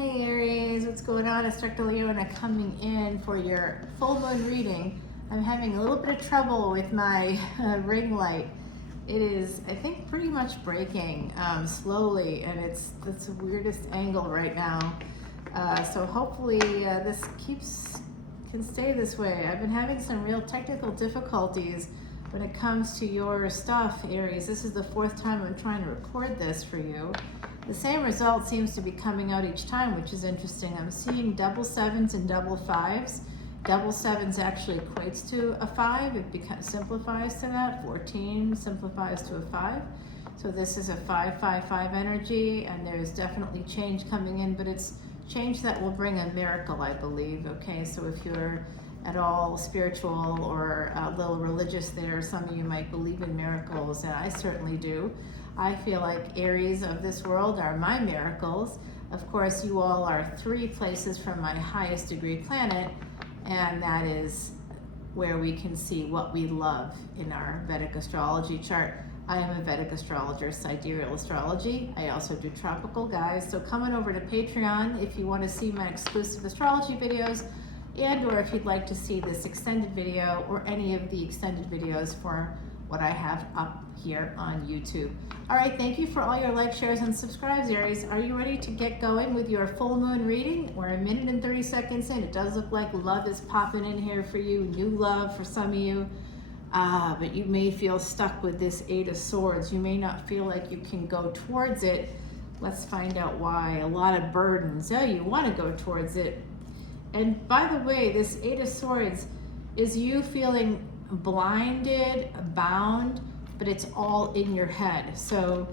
Hey Aries, what's going on? It's Dr. Leona coming in for your full moon reading. I'm having a little bit of trouble with my ring light. It is, I think, pretty much breaking slowly, and it's the weirdest angle right now. So hopefully this can stay this way. I've been having some real technical difficulties when it comes to your stuff, Aries. This is the fourth time I'm trying to record this for you. The same result seems to be coming out each time, which is interesting. I'm seeing double sevens and double fives. Double sevens actually equates to a 5. It simplifies to that. 14 simplifies to a 5. So this is a 5-5-5 energy, and there's definitely change coming in, but it's change that will bring a miracle, I believe. Okay, so if you're at all spiritual or a little religious there, some of you might believe in miracles, and I certainly do. I feel like Aries of this world are my miracles. Of course, you all are 3 places from my highest degree planet, and that is where we can see what we love in our Vedic astrology chart. I am a Vedic astrologer, sidereal astrology. I also do tropical, guys. So come on over to Patreon if you want to see my exclusive astrology videos, and or if you'd like to see this extended video or any of the extended videos for what I have up here on YouTube. All right, thank you for all your likes, shares, and subscribes, Aries. Are you ready to get going with your full moon reading? We're 1 minute and 30 seconds in. It does look like love is popping in here for you, new love for some of you. But you may feel stuck with this 8 of Swords. You may not feel like you can go towards it. Let's find out why. A lot of burdens. Oh, you want to go towards it. And by the way, this 8 of Swords is you feeling blinded, bound, but it's all in your head. So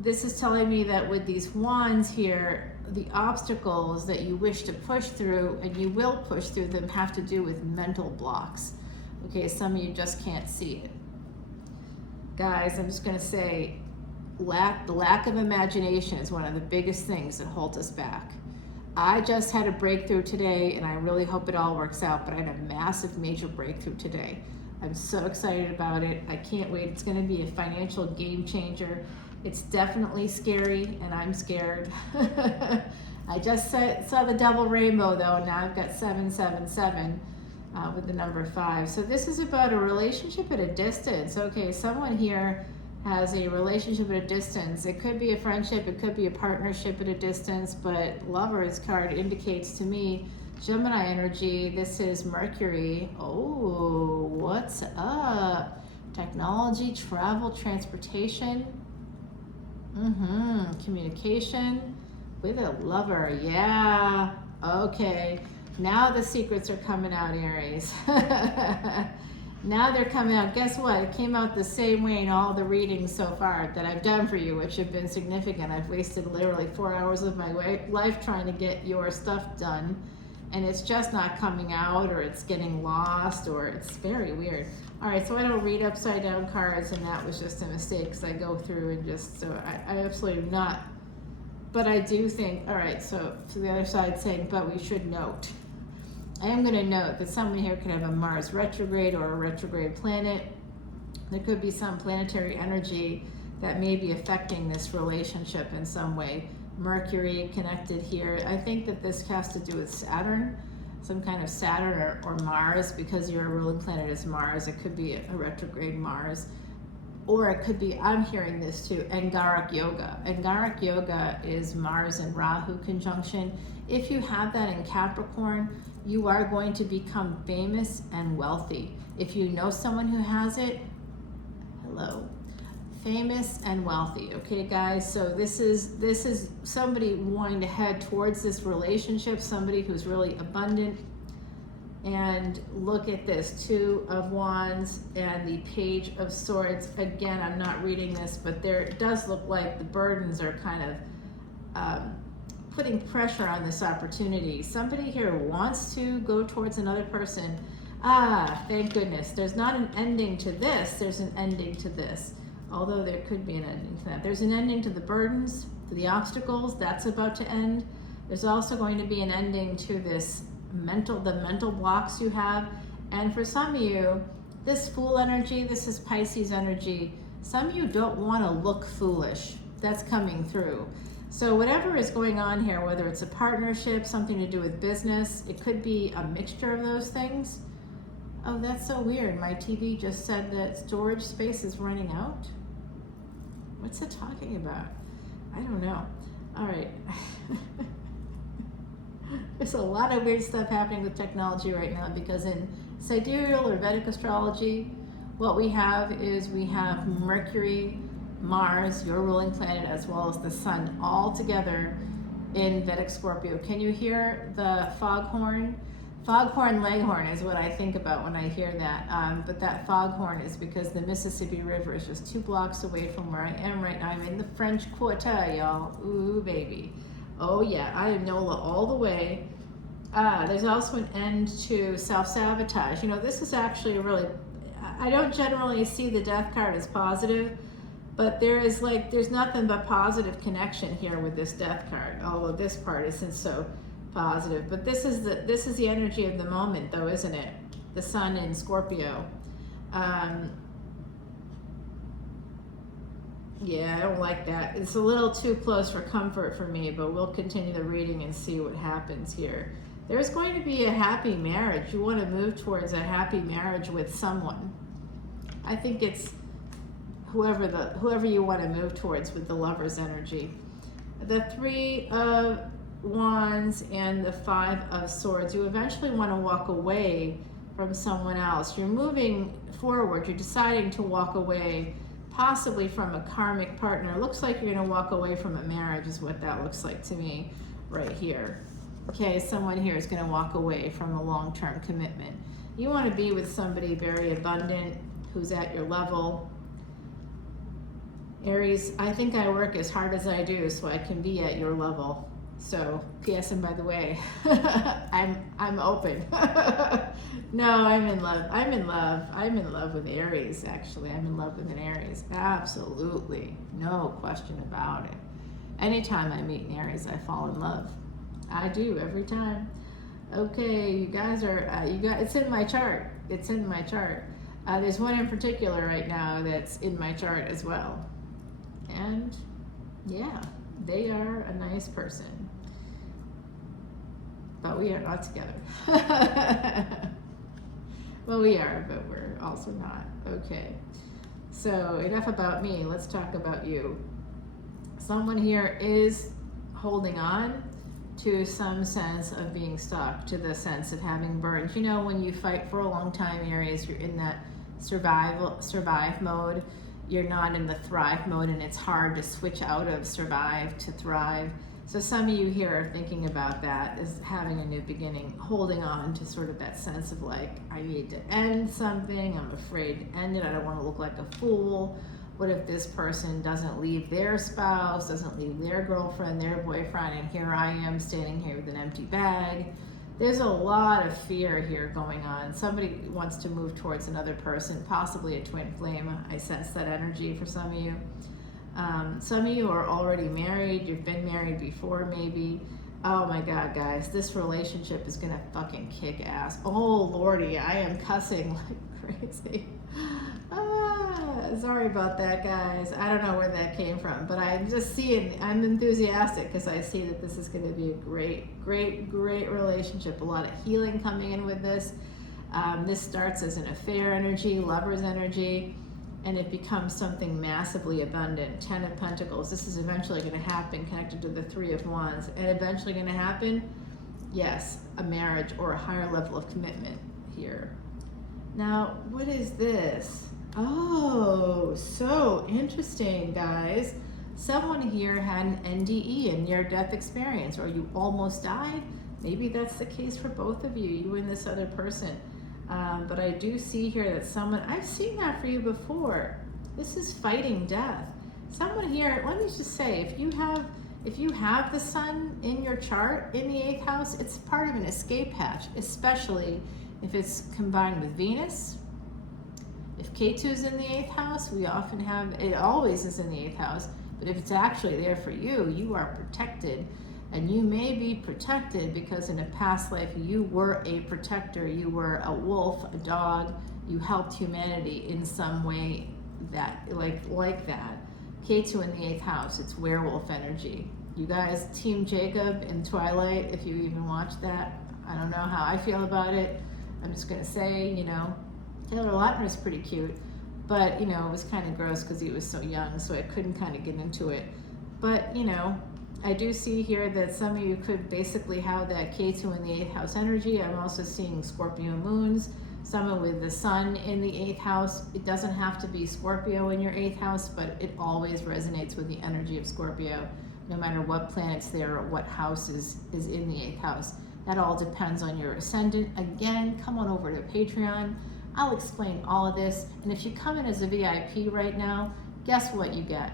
this is telling me that with these wands here, the obstacles that you wish to push through, and you will push through them, have to do with mental blocks. Okay, some of you just can't see it. Guys, I'm just gonna say, the lack of imagination is one of the biggest things that holds us back. I just had a breakthrough today, and I really hope it all works out, but I had a massive, major breakthrough today. I'm so excited about it. I can't wait. It's gonna be a financial game changer. It's definitely scary, and I'm scared. I just saw the double rainbow though, and now I've got 777 with the number 5. So this is about a relationship at a distance. Okay, someone here has a relationship at a distance. It could be a friendship, it could be a partnership at a distance, but Lovers card indicates to me Gemini energy. This is Mercury. Oh, what's up? Technology, travel, transportation, communication with a lover. Yeah, okay. Now the secrets are coming out, Aries. Now they're coming out. Guess what? It came out the same way in all the readings so far that I've done for you, which have been significant. I've wasted literally 4 hours of my life trying to get your stuff done, and it's just not coming out, or it's getting lost, or it's very weird. All right, so I don't read upside down cards, and that was just a mistake because I go through and just, so I absolutely not. But I do think, all right, so to the other side saying, but we should note. I am going to note that someone here could have a Mars retrograde or a retrograde planet. There could be some planetary energy that may be affecting this relationship in some way. Mercury connected here. I think that this has to do with Saturn, some kind of Saturn or Mars, because your ruling planet is Mars. It could be a retrograde Mars. Or it could be, I'm hearing this too, Angaric Yoga. Angaric Yoga is Mars and Rahu conjunction. If you have that in Capricorn, you are going to become famous and wealthy. If you know someone who has it, hello. Famous and wealthy. Okay, guys, so this is somebody wanting to head towards this relationship, somebody who's really abundant. And look at this, 2 of Wands and the Page of Swords. Again, I'm not reading this, but there it does look like the burdens are kind of putting pressure on this opportunity. Somebody here wants to go towards another person. Thank goodness. There's not an ending to this, there's an ending to this. Although there could be an ending to that. There's an ending to the burdens, to the obstacles, that's about to end. There's also going to be an ending to this the mental blocks you have. And for some of you, this Fool energy, this is Pisces energy. Some of you don't want to look foolish. That's coming through. So whatever is going on here, whether it's a partnership, something to do with business, it could be a mixture of those things. Oh, that's so weird. My TV just said that storage space is running out. What's it talking about? I don't know. All right. There's a lot of weird stuff happening with technology right now, because in sidereal or Vedic astrology, what we have is we have Mercury, Mars, your ruling planet, as well as the sun, all together in Vedic Scorpio. Can you hear the foghorn? Foghorn leghorn is what I think about when I hear that. But that foghorn is because the Mississippi River is just 2 blocks away from where I am right now. I'm in the French Quarter, y'all. Ooh, baby. Oh, yeah. I am NOLA all the way. There's also an end to self-sabotage. You know, this is actually a really... I don't generally see the death card as positive, but there's nothing but positive connection here with this death card, although this part isn't so positive. But this is the energy of the moment, though, isn't it? The sun in Scorpio. Yeah, I don't like that. It's a little too close for comfort for me, but we'll continue the reading and see what happens here. There's going to be a happy marriage. You want to move towards a happy marriage with someone. I think it's whoever you want to move towards with the Lover's energy. The 3 of Wands and the 5 of Swords. You eventually want to walk away from someone else. You're moving forward. You're deciding to walk away, possibly from a karmic partner. It looks like you're going to walk away from a marriage is what that looks like to me right here. Okay, someone here is going to walk away from a long-term commitment. You want to be with somebody very abundant, who's at your level. Aries, I think I work as hard as I do so I can be at your level. So, P.S. and by the way, I'm open. No, I'm in love. I'm in love with Aries, actually. I'm in love with an Aries. Absolutely. No question about it. Anytime I meet an Aries, I fall in love. I do, every time. Okay, you guys are, it's in my chart. It's in my chart. There's one in particular right now that's in my chart as well. And yeah, they are a nice person. But we are not together. Well, we are, but we're also not. Okay. So enough about me. Let's talk about you. Someone here is holding on to some sense of being stuck, to the sense of having burned. You know, when you fight for a long time, Aries, you're in that survive mode. You're not in the thrive mode, and it's hard to switch out of survive to thrive. So some of you here are thinking about that as having a new beginning, holding on to sort of that sense of like, I need to end something, I'm afraid to end it, I don't want to look like a fool. What if this person doesn't leave their spouse, doesn't leave their girlfriend, their boyfriend, and here I am standing here with an empty bag? There's a lot of fear here going on. Somebody wants to move towards another person, possibly a twin flame. I sense that energy for some of you. Some of you are already married. You've been married before, maybe. Oh my God, guys, this relationship is gonna fucking kick ass. Oh Lordy, I am cussing like crazy. Sorry about that, guys. I don't know where that came from, but I'm just seeing, I'm enthusiastic because I see that this is going to be a great, great, great relationship. A lot of healing coming in with this. This starts as an affair energy, lover's energy, and it becomes something massively abundant. 10 of Pentacles. This is eventually going to happen, connected to the 3 of Wands. And eventually going to happen, yes, a marriage or a higher level of commitment here. Now, what is this? Oh, so interesting, guys. Someone here had an NDE, a near-death experience, or you almost died. Maybe that's the case for both of you, you and this other person. But I do see here that someone, I've seen that for you before. This is fighting death. Someone here, let me just say, if you have the sun in your chart in the 8th house, it's part of an escape hatch, especially if it's combined with Venus. If K2 is in the 8th house, we often have, it always is in the 8th house, but if it's actually there for you, you are protected. And you may be protected because in a past life, you were a protector. You were a wolf, a dog. You helped humanity in some way that, like that. K2 in the 8th house, it's werewolf energy. You guys, Team Jacob in Twilight, if you even watched that, I don't know how I feel about it. I'm just gonna say, you know, Taylor Lautner's pretty cute, but you know, it was kind of gross because he was so young, so I couldn't kind of get into it. But you know, I do see here that some of you could basically have that K2 in the 8th house energy. I'm also seeing Scorpio moons, someone with the sun in the 8th house. It doesn't have to be Scorpio in your 8th house, but it always resonates with the energy of Scorpio, no matter what planet's there or what house is in the 8th house. That all depends on your ascendant. Again, come on over to Patreon. I'll explain all of this. And if you come in as a VIP right now, guess what you get?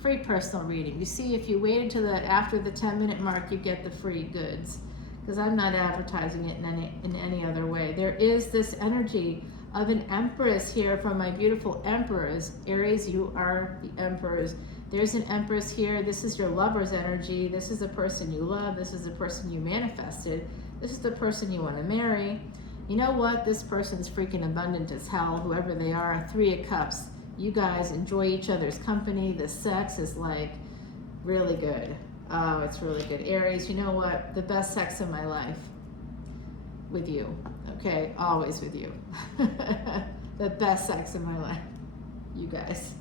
Free personal reading. You see, if you waited to after the 10-minute mark, you get the free goods, because I'm not advertising it in any other way. There is this energy of an Empress here from my beautiful Emperors. Aries, you are the Emperors. There's an Empress here. This is your lover's energy. This is the person you love. This is the person you manifested. This is the person you want to marry. You know what? This person's freaking abundant as hell, whoever they are. 3 of Cups. You guys enjoy each other's company. The sex is like really good. Oh, it's really good. Aries, you know what? The best sex in my life with you. Okay? Always with you. The best sex in my life. You guys.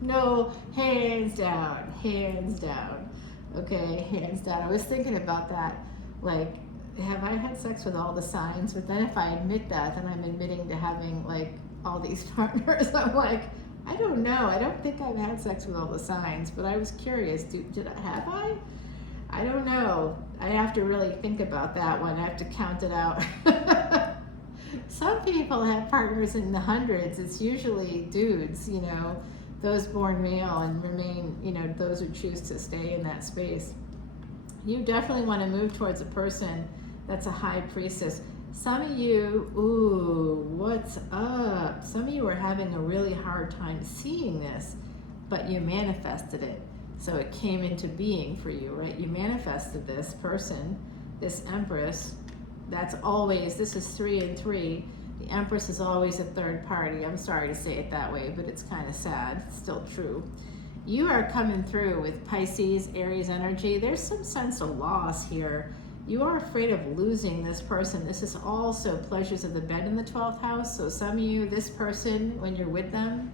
No, hands down, hands down. Okay, hands down. I was thinking about that. Like, have I had sex with all the signs? But then if I admit that, then I'm admitting to having like all these partners. I'm like, I don't know. I don't think I've had sex with all the signs, but I was curious. Have I? I don't know. I have to really think about that one. I have to count it out. Some people have partners in the hundreds. It's usually dudes, you know, those born male and remain, you know, those who choose to stay in that space. You definitely want to move towards a person that's a high priestess. Some of you, ooh, what's up? Some of you are having a really hard time seeing this, but you manifested it. So it came into being for you, right? You manifested this person, this Empress. That's always, this is 3 and 3. The Empress is always a third party. I'm sorry to say it that way, but it's kind of sad. It's still true. You are coming through with Pisces, Aries energy. There's some sense of loss here. You are afraid of losing this person. This is also pleasures of the bed in the 12th house. So some of you, this person, when you're with them,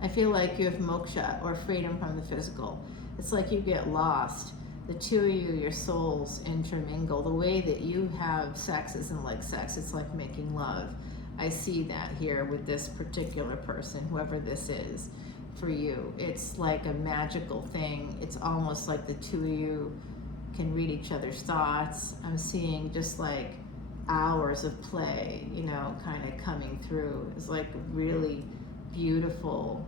I feel like you have moksha or freedom from the physical. It's like you get lost. The two of you, your souls intermingle. The way that you have sex isn't like sex. It's like making love. I see that here with this particular person, whoever this is for you. It's like a magical thing. It's almost like the two of you can read each other's thoughts. I'm seeing just like hours of play, you know, kind of coming through. It's like really beautiful,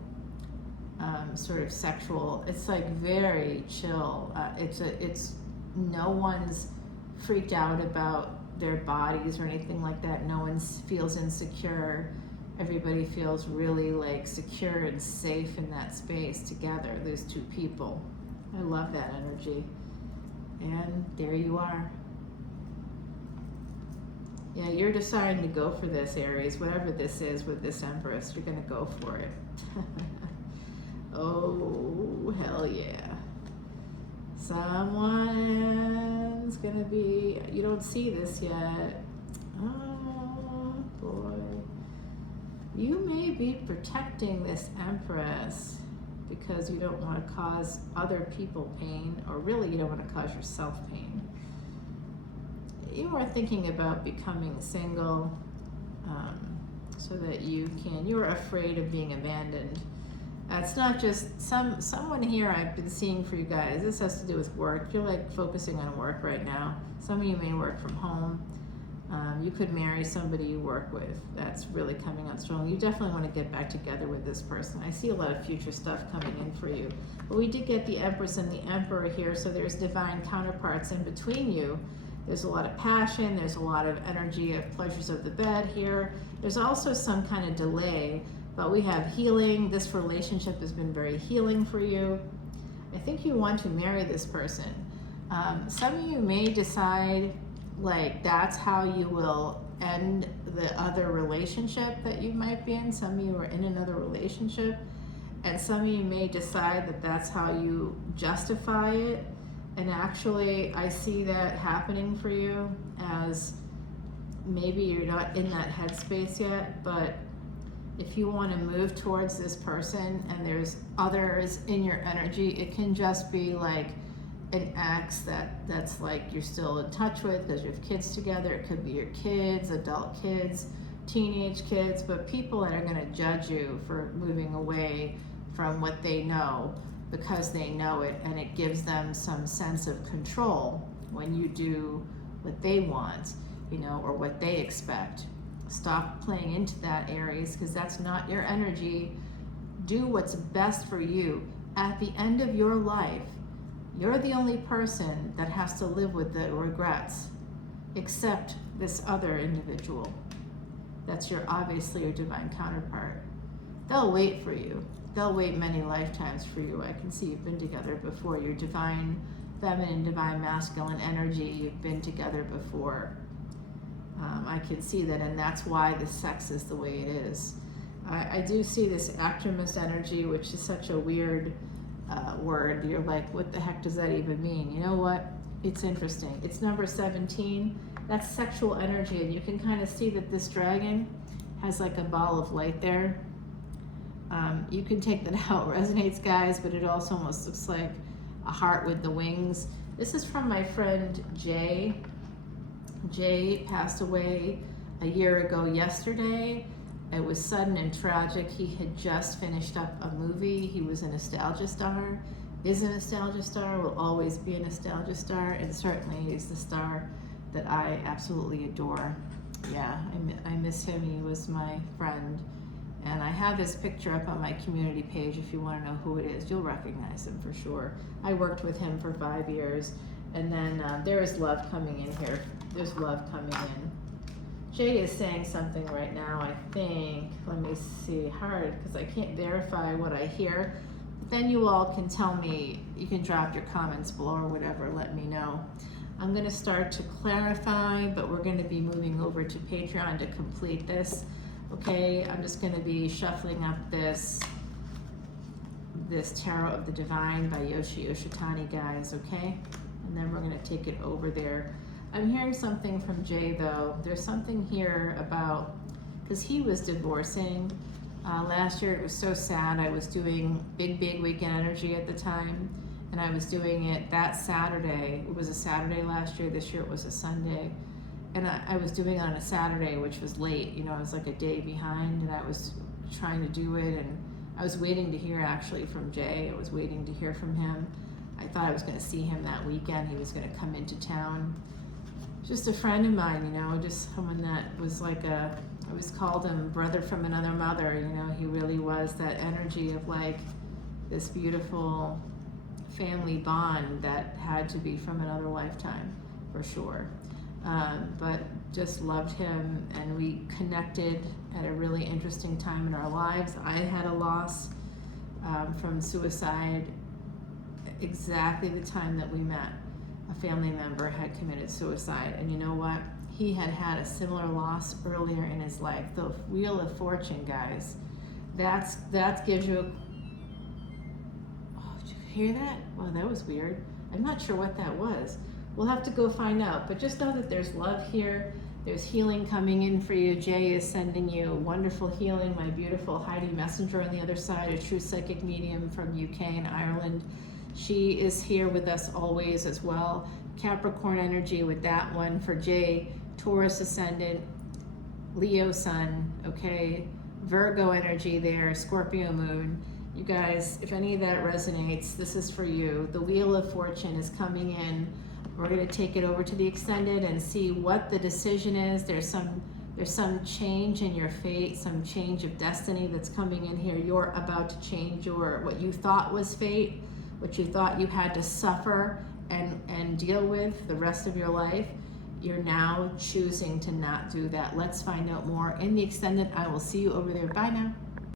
sort of sexual. It's like very chill. It's no one's freaked out about their bodies or anything like that. No one feels insecure. Everybody feels really like secure and safe in that space together. Those two people. I love that energy. And there you are. Yeah, you're deciding to go for this, Aries. Whatever this is with this Empress, you're going to go for it. Oh, hell yeah. Someone's going to be... You don't see this yet. Oh, boy. You may be protecting this Empress because you don't want to cause other people pain, or really you don't want to cause yourself pain. You are thinking about becoming single so that you're afraid of being abandoned. It's not just someone here I've been seeing for you guys. This has to do with work. You're like focusing on work right now. Some of you may work from home. You could marry somebody you work with. That's really coming on strong. You definitely want to get back together with this person. I see a lot of future stuff coming in for you. But we did get the Empress and the Emperor here, so there's divine counterparts in between you. There's a lot of passion. There's a lot of energy of pleasures of the bed here. There's also some kind of delay, but we have healing. This relationship has been very healing for you. I think you want to marry this person. Some of you may decide like that's how you will end the other relationship that you might be in. Some of you are in another relationship And some of you may decide that that's how you justify it. And actually, I see that happening for you, as maybe you're not in that headspace yet, but if you want to move towards this person and there's others in your energy, it can just be like an ex that's like you're still in touch with because you have kids together. It could be your kids, adult kids, teenage kids, but people that are going to judge you for moving away from what they know because they know it, and it gives them some sense of control when you do what they want, you know, or what they expect. Stop playing into that, Aries, because that's not your energy. Do what's best for you. At the end of your life, you're the only person that has to live with the regrets, except this other individual. That's obviously your divine counterpart. They'll wait for you. They'll wait many lifetimes for you. I can see you've been together before. Your divine feminine, divine masculine energy, you've been together before. I can see that, and that's why the sex is the way it is. I do see this activist energy, which is such a weird word. You're like, what the heck does that even mean? You know what? It's interesting. It's number 17. That's sexual energy, and you can kind of see that this dragon has like a ball of light there. You can take that how it resonates, guys, but it also almost looks like a heart with the wings. This is from my friend Jay. Jay passed away a year ago yesterday. It was sudden and tragic. He had just finished up a movie. He was a nostalgia star, is a nostalgia star, will always be a nostalgia star, and certainly is the star that I absolutely adore. Yeah, I miss him. He was my friend. And I have his picture up on my community page if you want to know who it is. You'll recognize him for sure. I worked with him for 5 years. And then there is love coming in here. There's love coming in. Jay is saying something right now, I think. Let me see. Hard, because I can't verify what I hear. But then you all can tell me. You can drop your comments below or whatever. Let me know. I'm going to start to clarify, but we're going to be moving over to Patreon to complete this. Okay, I'm just going to be shuffling up this Tarot of the Divine by Yoshi Yoshitani, guys, okay? And then we're going to take it over there. I'm hearing something from Jay, though. There's something here about, because he was divorcing. Last year, it was so sad. I was doing Big Weekend Energy at the time, and I was doing it that Saturday. It was a Saturday last year. This year, it was a Sunday. And I was doing it on a Saturday, which was late. You know, I was like a day behind, and I was trying to do it, and I was waiting to hear actually from Jay. I was waiting to hear from him. I thought I was going to see him that weekend. He was going to come into town. Just a friend of mine, you know, just someone that was like I always called him brother from another mother. You know, he really was that energy of like this beautiful family bond that had to be from another lifetime, for sure. But just loved him, and we connected at a really interesting time in our lives. I had a loss from suicide exactly the time that we met. A family member had committed suicide, and you know what? He had had a similar loss earlier in his life. The Wheel of Fortune, guys. That gives you a... Oh, did you hear that? Wow, that was weird. I'm not sure what that was. We'll have to go find out, but just know that there's love here. There's healing coming in for you. Jay is sending you wonderful healing. My beautiful Heidi Messenger on the other side, a true psychic medium from UK and Ireland. She is here with us always as well. Capricorn energy with that one for Jay. Taurus Ascendant, Leo Sun, okay? Virgo energy there, Scorpio Moon. You guys, if any of that resonates, this is for you. The Wheel of Fortune is coming in. We're going to take it over to the extended and see what the decision is. There's some change in your fate, some change of destiny that's coming in here. You're about to change what you thought was fate, what you thought you had to suffer and deal with the rest of your life. You're now choosing to not do that. Let's find out more in the extended. I will see you over there. Bye now.